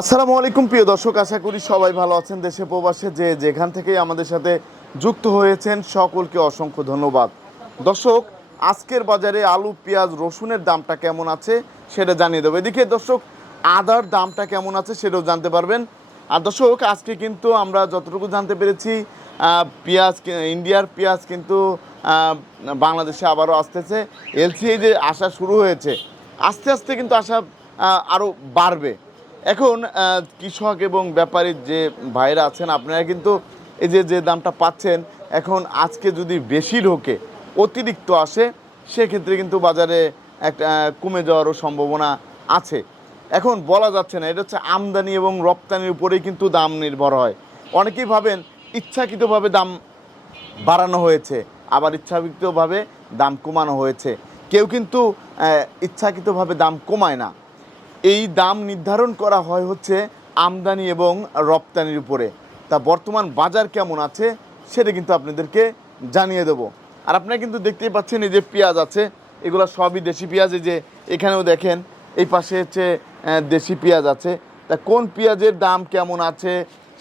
আসসালামু আলাইকুম প্রিয় দর্শক, আশা করি সবাই ভালো আছেন। দেশে প্রবাসে যে যেখান থেকেই আমাদের সাথে যুক্ত হয়েছেন সকলকে অসংখ্য ধন্যবাদ। দর্শক, আজকের বাজারে আলু, পেঁয়াজ, রসুনের দামটা কেমন আছে সেটা জানিয়ে দেবো। এদিকে দর্শক, আদার দামটা কেমন আছে সেটাও জানতে পারবেন। আর দর্শক, আজকে কিন্তু আমরা যতটুকু জানতে পেরেছি, পেঁয়াজ, ইন্ডিয়ার পেঁয়াজ কিন্তু বাংলাদেশে আবারও আসতেছে। এলসিআই যে আসা শুরু হয়েছে, আস্তে আস্তে কিন্তু আসা আরও বাড়বে। এখন কৃষক এবং ব্যাপারীর যে ভাইরা আছেন, আপনারা কিন্তু এই যে দামটা পাচ্ছেন, এখন আজকে যদি বেশি ঢোকে, অতিরিক্ত আসে, সেক্ষেত্রে কিন্তু বাজারে একটা কমে যাওয়ারও সম্ভাবনা আছে। এখন বলা যাচ্ছে না, এটা হচ্ছে আমদানি এবং রপ্তানির উপরেই কিন্তু দাম নির্ভর হয়। অনেকেই ভাবেন ইচ্ছাকৃতভাবে দাম বাড়ানো হয়েছে, আবার ইচ্ছাকৃতভাবে দাম কমানো হয়েছে। কেউ কিন্তু ইচ্ছাকৃতভাবে দাম কমায় না। এই দাম নির্ধারণ করা হয় হচ্ছে আমদানি এবং রপ্তানির উপরে। তা বর্তমান বাজার কেমন আছে সেটা কিন্তু আপনাদেরকে জানিয়ে দেবো। আর আপনারা কিন্তু দেখতেই পাচ্ছেন, এই যে পেঁয়াজ আছে, এগুলো সবই দেশি পেঁয়াজ। এই যে এখানেও দেখেন, এই পাশে হচ্ছে দেশি পেঁয়াজ আছে। তা কোন পেঁয়াজের দাম কেমন আছে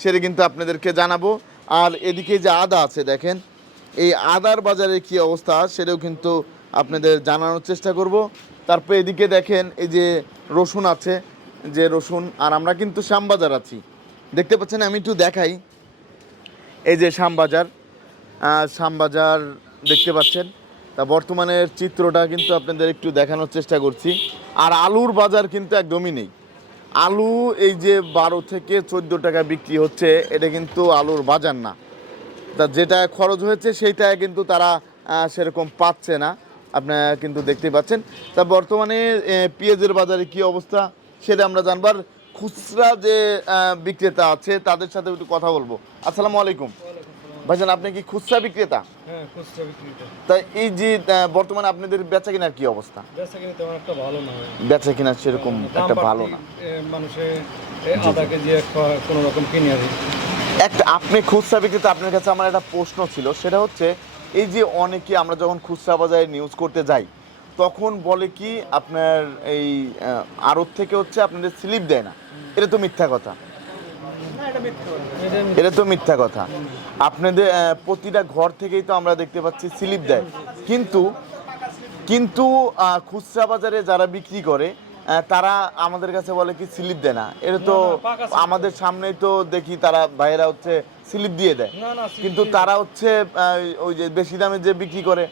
সেটা কিন্তু আপনাদেরকে জানাবো। আর এদিকে যে আদা আছে, দেখেন এই আদার বাজারে কি অবস্থা সেটাও কিন্তু আপনাদের জানানোর চেষ্টা করব। তারপর এদিকে দেখেন, এই যে রসুন আছে, যে রসুন, আর আমরা কিন্তু শ্যামবাজার আছি, দেখতে পাচ্ছেন। আমি একটু দেখাই, এই যে শ্যামবাজার, শ্যামবাজার দেখতে পাচ্ছেন। তা বর্তমানের চিত্রটা কিন্তু আপনাদের একটু দেখানোর চেষ্টা করছি। আর আলুর বাজার কিন্তু একদমই নেই। আলু এই যে 12 থেকে 14 টাকা বিক্রি হচ্ছে, এটা কিন্তু আলুর বাজার না। তা যেটা খরচ হয়েছে সেইটা কিন্তু তারা সেরকম পাচ্ছে না, আপনারা কিন্তু দেখতেই পাচ্ছেন। তা বর্তমানে পেঁয়াজের বাজারে কি অবস্থা সেটা আমরা জানবার, খুচরা যে বিক্রেতা আছে তাদের সাথে একটু কথা বলবো। আসসালামু আলাইকুম ভাইজান, আপনি কি খুচরা বিক্রেতা? হ্যাঁ, খুচরা বিক্রেতা। তাই এই যে বর্তমানে আপনাদের বেচা কেনার কি অবস্থা? বেচা কিনা তেমন একটা ভালো না। বেচা কেনা সেরকম একটা ভালো না। মানুষে আধা কেজি কোনো রকম কিনে আনি। একটা আপনি খুচরা বিক্রেতা, আপনার কাছে আমার একটা প্রশ্ন ছিল, সেটা হচ্ছে এই যে অনেকে আমরা যখন খুচরা বাজারে নিউজ করতে যাই, তখন বলে কি আপনার এই আড়ত থেকে হচ্ছে আপনাদের স্লিপ দেয় না। এটা তো মিথ্যা কথা। এটা তো মিথ্যা কথা। আপনাদের প্রতিটা ঘর থেকেই তো আমরা দেখতে পাচ্ছি স্লিপ দেয়, কিন্তু কিন্তু খুচরা বাজারে যারা বিক্রি করে তারা আমাদের কাছে বলে কি স্লিপ দেয় না। এটা তো আমাদের সামনেই তো দেখি তারা ভাইয়েরা হচ্ছে স্লিপ দিয়ে দেয়, কিন্তু তারা হচ্ছে ওই যে বেশি দামে যে বিক্রি করে,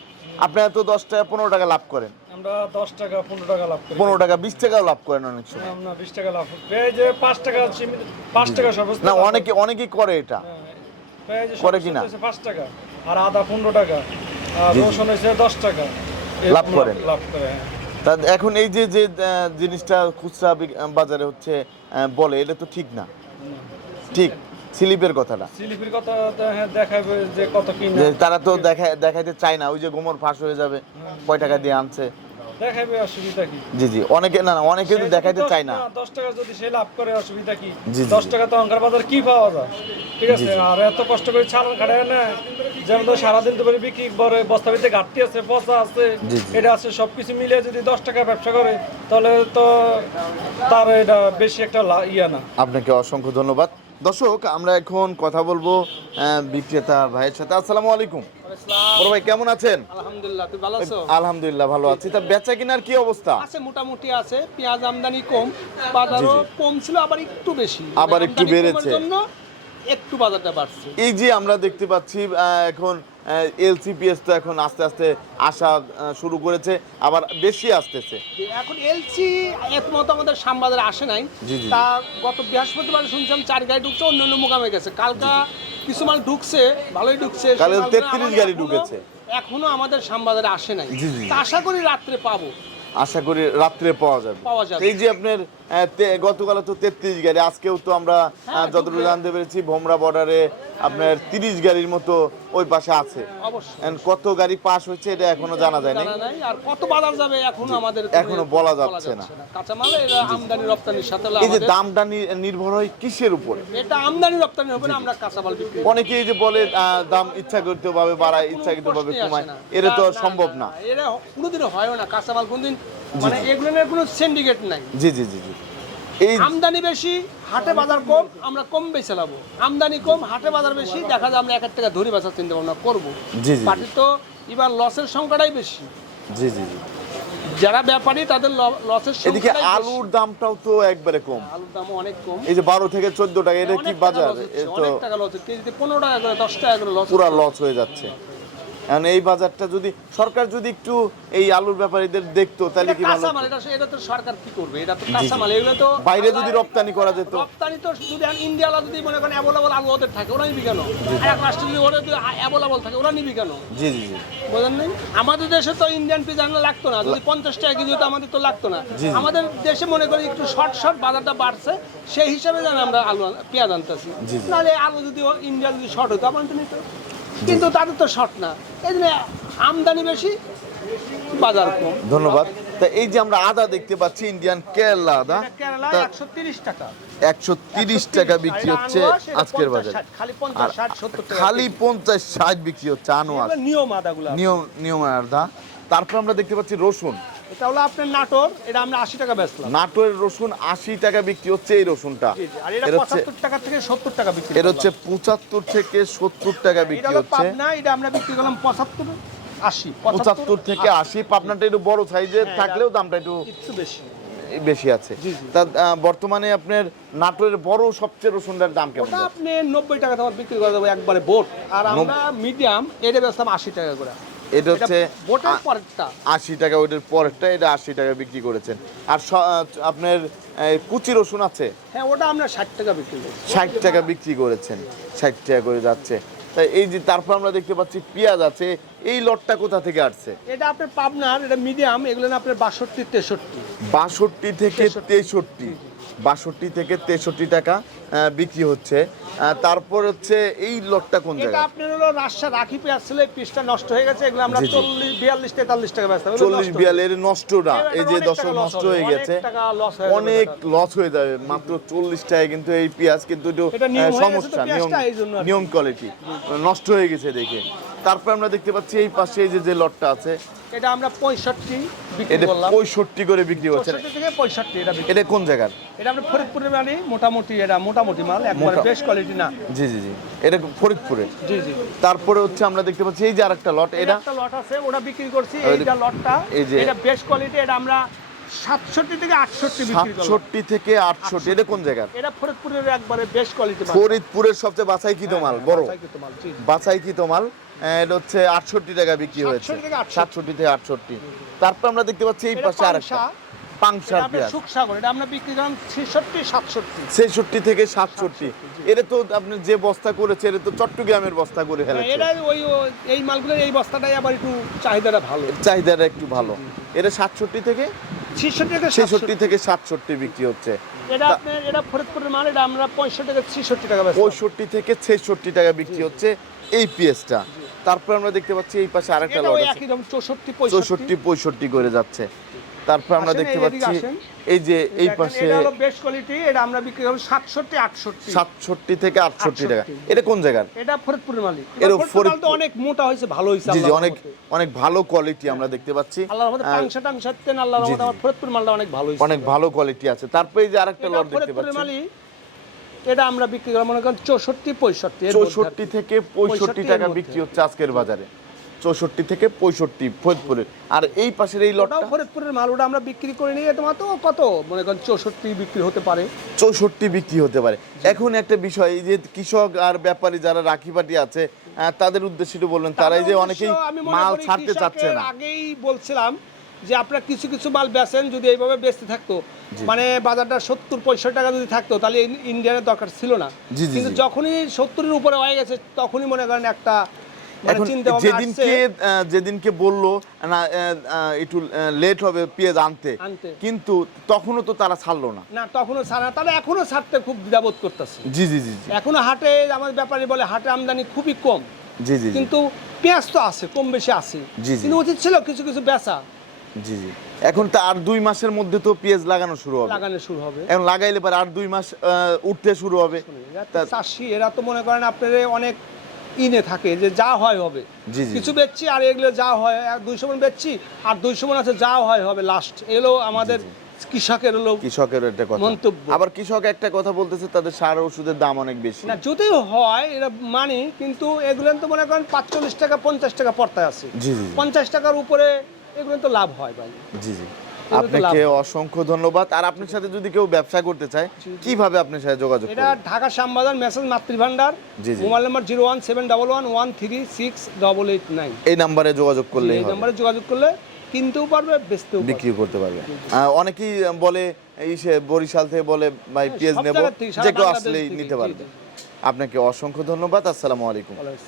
আপনারা তো 10 টাকা 15 টাকা লাভ করেন। আমরা 10 টাকা 15 টাকা লাভ করি। 15 টাকা 20 টাকাও লাভ করেন অনেক সময়। না, 20 টাকা লাভ এই যে 5 টাকা 5 টাকা সর্বোচ্চ না, অনেকেই করে এটা। করে কিনা 5 টাকা আর আদা 15 টাকা আর রসুন হইছে 10 টাকা লাভ করেন। লাভ করে। তা এখন এই যে যে জিনিসটা খুচরা বাজারে হচ্ছে বলে, এটা তো ঠিক না। ঠিক স্লিপের কথাটা, স্লিপের কথা দেখাবে যে কত কিনে, তারা তো দেখাইতে চায় না। ওই যে গোমর ফাঁস হয়ে যাবে, কয় টাকা দিয়ে আনছে দেখাবে, অসুবিধা কি? জি জি, অনেকে অনেকে তো দেখাইতে চায় না। 10 টাকা যদি সে লাভ করে, অসুবিধা কি? জি, 10 টাকা তো অঙ্কার বাজার কি পাওয়া যায়, ঠিক আছে? আর এত কষ্ট করে চালান খাটায় না, যেমন তো সারাদিন তো করে বিক্রি করে, বস্তা ভিতরে ঘাটতি আছে, পচা আছে, এটা আছে, সবকিছু মিলিয়ে যদি 10 টাকা ব্যবসা করে, তাহলে তো তার এটা বেশি একটা ইয়া না। আপনাকে অসংখ্য ধন্যবাদ। দর্শক, আমরা এখন কথা বলবো বিক্রেতা ভাইয়ের সাথে। আসসালামু আলাইকুম বড় ভাই, কেমন আছেন? আলহামদুলিল্লাহ, তুই ভালো আছো? আলহামদুলিল্লাহ ভালো আছি। তা বেচা কেনার কি অবস্থা? আছে, মোটামুটি আছে। পেঁয়াজ আমদানি কম, বাজারও কম ছিল, আবার একটু বেশি, আবার একটু আমদানি কমের বেড়েছে, জন্য একটু বাজারটা বাড়ছে। এই যে আমরা দেখতে পাচ্ছি এখন এলসিপিএস তো এখন আস্তে আস্তে আসা শুরু করেছে, আবার বেশি আসতেছে। এখন এলসি একমত আমাদের শ্যামবাজারে আসে নাই। তা গত বৃহস্পতিবার শুনছিলাম 4 গাড়ি ঢুকছে, অন্য মোকামে গেছে। কালকা কিছু মাল ঢুকছে, ভালোই ঢুকছে, কাল 33 গাড়ি ঢুকেছে। এখনো আমাদের শ্যামবাজারে আসে নাই। তা আশা করি রাত্রে পাবো, আশা করি রাত্রে পাওয়া যাবে। এই যে আপনার গতকাল তো 33 গাড়ি, আজকেও তো আমরা যতটুকু জানতে পেরেছি ভোমরা বর্ডারে আপনার 30 গাড়ির মতো ওই পাশে আছে। কত গাড়ি পাস হয়েছে এটা এখনো জানা যায় না, আর কত বাজার যাবে এখনো আমাদের এখনো বলা যাচ্ছে না। কাঁচামাল এরা আমদানি রপ্তানির সাথে এই যে দামটা নির্ভর হয় কিসের উপরে? এটা আমদানি রপ্তানির উপরে আমরা কাঁচামাল বিক্রি করি। অনেকেই যে বলে দাম ইচ্ছাকৃতভাবে বাড়ায়, ইচ্ছাকৃতভাবে কমায়, এটা তো সম্ভব না। এরা কোনোদিনও হয় না, কাঁচামাল কোনদিন মানে এগুলো কোনো সিন্ডিকেট নাই। জি জি জি জি। এই আমদানি বেশি, হাটে বাজার কম, আমরা কম বেচে লাবো। আমদানি কম, হাটে বাজার বেশি, দেখা যায় আমরা 1 টাকা ধরে বেচার চিন্তা ভাবনা করবো। জি জি পার্টি তো এবার লসের সংখ্যাটাই বেশি। জি জি জি। যারা ব্যাপারী তাদের লসের এদিকে সংখ্যাটাই বেশি। আলুর দামটাও তো একবারে কম, আলুর দামও অনেক কম। এই যে 12 থেকে 14 টাকা, এটা কি অনেক টাকা বাজার? লস হচ্ছে, এ তো অনেক টাকা লস হচ্ছে। কেজিতে 15 টাকা করে, 10 টাকা করে লস। পুরা লস হয়ে যাচ্ছে। এখন এই বাজারটা যদি সরকার যদি একটু এই আলুর ব্যাপারীদের দেখতো তাহলে কি ভালো কাঁচামাল, এটা তো সরকার কি করবে? এটা তো কাঁচামাল, এগুলো তো বাইরে যদি রপ্তানি করা যেত। রপ্তানি তো যদি ইন্ডিয়ালা যদি মনে করেন অ্যাভেলেবল আলু ওদের থাকে, ওরা নিবি কেন? আর এক রাষ্ট্র যদি ওরা যদি অ্যাভেলেবল থাকে, ওরা নিবি কেন? জি জি জি বোঝেন নাই? আমাদের দেশে তো ইন্ডিয়ান পিস আনলে লাগতো না, যদি 50 টাকা কেজি হতো আমাদের তো লাগতো না। জি, জি। আমাদের দেশে মনে করি একটু শর্ট বাজারটা বাড়ছে, সেই হিসাবে জানি আমরা পেঁয়াজ আনতেছি। জি, জি। নাহলে আলু যদি ইন্ডিয়া যদি শর্ট হতো আমার তো নিত, কিন্তু তাদের তো শর্ট না। এই জন্য আমদানি বেশি, বাজার কম। ধন্যবাদ। তা এই যে আমরা আদা দেখতে পাচ্ছি ইন্ডিয়ান কেরালা আদা, এটা কেরালা তা 130 টাকা, 130 টাকা বিক্রি হচ্ছে আজকের বাজারে। খালি আর 50 60 70 টাকা খালি 50-60 বিক্রি হচ্ছে আনোয়ার, এগুলো নিয়ম আদাগুলো। নিয়ম আদা। তারপর আমরা দেখতে পাচ্ছি রসুন, এটা হলো আপনার নাটোর, এটা আমরা 80 টাকা বেচলাম। নাটোরের রসুন 80 টাকা বিক্রি হচ্ছে এই রসুনটা। জি, জি। আর এটা এর হচ্ছে 75 টাকা থেকে 70 টাকা বিক্রি এর হচ্ছে 75 থেকে 70 টাকা এটা বিক্রি হলো হচ্ছে। পাবনা, এটা আমরা বিক্রি করলাম 75 80 75 থেকে 80। পাবনাটা একটু বড় সাইজের হ্যাঁ, থাকলেও দামটা একটু একটু বেশি। বেশি আছে। জি, জি। তা বর্তমানে আপনার নাটোরের বড় সবচেয়ে রসুনটার দাম কেমন? ওটা আপনি 90 টাকা দাম বিক্রি করে দেবো একবারে বোট। আর আমরা মিডিয়াম এটা বেচলাম 80 টাকা করে। এটা হচ্ছে বোটের পরেরটা 80 টাকা, ওইটার পরেরটা এটা 80 টাকা বিক্রি করেছেন। আর আপনার কুচি রসুন আছে হ্যাঁ, ওটা আমরা 60 টাকা বিক্রি করি। 60 টাকা বিক্রি করেছেন, 60 টাকা করে যাচ্ছে। তাই এই যে তারপর আমরা দেখতে পাচ্ছি পেঁয়াজ আছে, এই লটটা কোথা থেকে আসছে? এটা আপনার পাবনার, এটা মিডিয়াম, এগুলো না আপনার 62 63। 62 থেকে 63, 62 থেকে 63 টাকা বিক্রি হচ্ছে। তারপর হচ্ছে এই লটটা কোন এটা জায়গা? আপনার হলো রাখি পেঁয়াজ ছিল, এই পিসটা নষ্ট হয়ে গেছে, এগুলো আমরা জি, জি। 40 42 43 টাকা বেচতাম। 40-42 নষ্ট না, এই যে অনেক দর্শক টাকা loss নষ্ট হবে, হয়ে অনেক গেছে, টাকা loss হয়ে যাবে অনেক টাকা। লস হয়ে যাবে। মাত্র 40 টাকায় কিন্তু এই পেঁয়াজ কিন্তু একটু এটা নিয়ম হয়ে গেছে তো সমস্যা, পেঁয়াজটা, এই জন্য আর কি। নিয়ম কোয়ালিটি নষ্ট হয়ে গেছে দেখে। তারপর আমরা দেখতে পাচ্ছি এই পাশে এই যে লটটা আছে, এটা আমরা 65 বিক্রি এটা করলাম। 65 করে বিক্রি হচ্ছে। 65 থেকে 65 এটা বিক্রি। এটা কোন জায়গার? এটা আমরা ফরিদপুরের মানে মোটামুটি, এটা মোটামুটি মাল, একবারে মোটা- বেস্ট কোয়ালিটি না। জি জি জি, এটা ফরিদপুরে। জি জি। তারপরে হচ্ছে আমরা দেখতে পাচ্ছি এই যে আরেকটা লট, এটা এটা একটা লট আছে, ওটা বিক্রি করছি। ওই এইটা লটটা, এই যে- এটা বেস্ট কোয়ালিটি, এটা আমরা 67 থেকে 68 বিক্রি করলাম। 67 থেকে 68। এটা কোন জায়গার? এটা ফরিদপুরের একবারে বেস্ট কোয়ালিটি মাল। ফরিদপুরের সবচেয়ে বাছাইকৃত মাল, বড় বাছাইকৃত মাল, জি, জি। বাছাইকৃত মাল। এটা হচ্ছে 68 টাকা বিক্রি হয়েছে, 67 থেকে 68 67 থেকে 68। তারপর আমরা দেখতে পাচ্ছি এই এটা পাশে আরেকটা পাংশা, পাংশার এটা আপনার পেঁয়াজ, সুখসাগর, এটা আমরা বিক্রি করলাম 66 67। 66 থেকে 67। এটা তো আপনি যে বস্তা করেছে এটা তো চট্টগ্রামের বস্তা করে ফেলেছে, এটা এই মালগুলোর এই বস্তাটাই আবার একটু চাহিদাটা ভালো। চাহিদাটা একটু ভালো। এটা 67 থেকে 66 থেকে 66 থেকে 67 বিক্রি হচ্ছে। এটা আপনার, এটা ফরিদপুরের মাল, এটা আমরা 65 থেকে 66 টাকা বেচলাম। 65 থেকে 66 টাকা বিক্রি হচ্ছে এই পেঁয়াজটা। তারপর আমরা দেখতে পাচ্ছি এই পাশে আরেকটা এটা লট ওই আছে, একই দাম 64 64 65 করে যাচ্ছে। তারপর আমরা আসেন, দেখতে এই পাচ্ছি এদিকে আসেন। এই যে এই দেখেন, পাশে এটা হলো বেস্ট কোয়ালিটি, এটা আমরা বিক্রি করব 67 68। 67 থেকে 68 টাকা। এটা কোন জায়গার? এটা ফরিদপুরের মালিক। এর ফরিদপুর মাল তো ফরিদপুর- অনেক মোটা হয়েছে, ভালো হয়েছে। জি জি, আল্লাহর অনেক রহমতে। অনেক ভালো কোয়ালিটি আমরা দেখতে পাচ্ছি। আল্লাহর রহমতে পাংশা টাংশা তেন, আল্লাহর জি, রহমতে জি। আমার ফরিদপুর মালটা অনেক ভালো হয়েছে। অনেক ভালো কোয়ালিটি আছে। তারপরে এই যে আরেকটা এটা লট দেখতে ফরিদপুরের পাচ্ছি, মালিক, এটা আমরা বিক্রি করলাম মনে করেন 64 65 এর মধ্যে। 64 থেকে 65 টাকা এর মধ্যে। বিক্রি হচ্ছে আজকের বাজারে। 64 থেকে 65 ফরিদপুরের। আর এই পাশের এই লটটা ওটাও ফরিদপুরের মাল, ওটা আমরা বিক্রি করে নিয়ে তোমার তো কত মনে করেন 64 বিক্রি হতে পারে। 64 বিক্রি হতে পারে। এখন একটা বিষয়, এই যে কৃষক আর ব্যাপারী যারা রাখিপাটি আছে তাদের উদ্দেশ্যে একটু বললেন, তারা এই যে তাদের অনেকেই উদ্দেশ্য আমি মনে মাল করি ছাড়তে চাচ্ছে কৃষকের না। আগেই বলছিলাম যে আপনারা কিছু কিছু মাল বেচেন, যদি এইভাবে বেচতে থাকতো, মানে বাজারটা 70 65 টাকা যদি থাকতো, তাহলে ইন্ডিয়ার দরকার ছিল না। জি, জি, কিন্তু জি। যখনই 70-এর উপরে হয়ে গেছে, তখনই মনে করেন একটা মানে এখন চিন্তা ভাবনা আসছে। যেদিনকে বললো না একটু লেট হবে পেঁয়াজ আনতে, আনতে। কিন্তু তখনও তো তারা ছাড়লো না। না, তখনও ছাড়া, তাহলে এখনো ছাড়তে খুব দ্বিধাবোধ করতেছে। জি জি জি জি এখনো হাটে আমার ব্যাপারী বলে হাটে আমদানি খুবই কম, জি জি জি কিন্তু পেঁয়াজ তো আছে, কম বেশি আছে। জি, জি। কিন্তু উচিত ছিল কিছু কিছু বেচা, জি জি। এখন তো আর 2 মাসের মধ্যে তো পেঁয়াজ লাগানো শুরু হবে। লাগানো শুরু হবে। এখন লাগাইলে পরে আর 2 মাস উঠতে শুরু হবে। তা- চাষি এরা তো মনে করেন আপনাদের অনেক ইনে থাকে যে যা হয় হবে। জি, জি। কিছু বেচছি আর এগুলো যা হয় 200 মণ বেচছি, আর 200 মণ আছে যা হয় হবে লাস্ট। এগুলো আমাদের কৃষকের হলো কৃষকের একটা কথা মন্তব্য। আবার কৃষক একটা কথা বলতেছে তাদের সার ওষুধের দাম অনেক বেশি। না যদিও হয় এটা মানি, কিন্তু এগুলো তো মনে করেন 45 টাকা 50 টাকা পড়তায় আছে। জি জি 50 টাকার উপরে এগুলো তো লাভ হয় ভাই। জি জি তো আপনাকে লাভ। অসংখ্য ধন্যবাদ। আর আপনার সাথে যদি কেউ ব্যবসা করতে চায় কিভাবে আপনার সাথে যোগাযোগ এটা করবে? ঢাকা শ্যামবাজার মেসেজ মাতৃভান্ডার, জি, জি। Mobile number 01711136889। এই নাম্বারে যোগাযোগ করলে এই নাম্বারে যোগাযোগ করলে কিনতেও পারবে, বেচতেও পারবে। বিক্রি করতে পারবে। অনেকেই বলে এই সে বরিশাল থেকে বলে ভাই পেঁয়াজ সব নেব, জায়গা থেকে, সারা যে কেউ বাংলাদেশ আসলেই থেকে। নিতে জি, পারবে। জি। আপনাকে অসংখ্য ধন্যবাদ। আসসালামু আলাইকুম। ভালো আছে।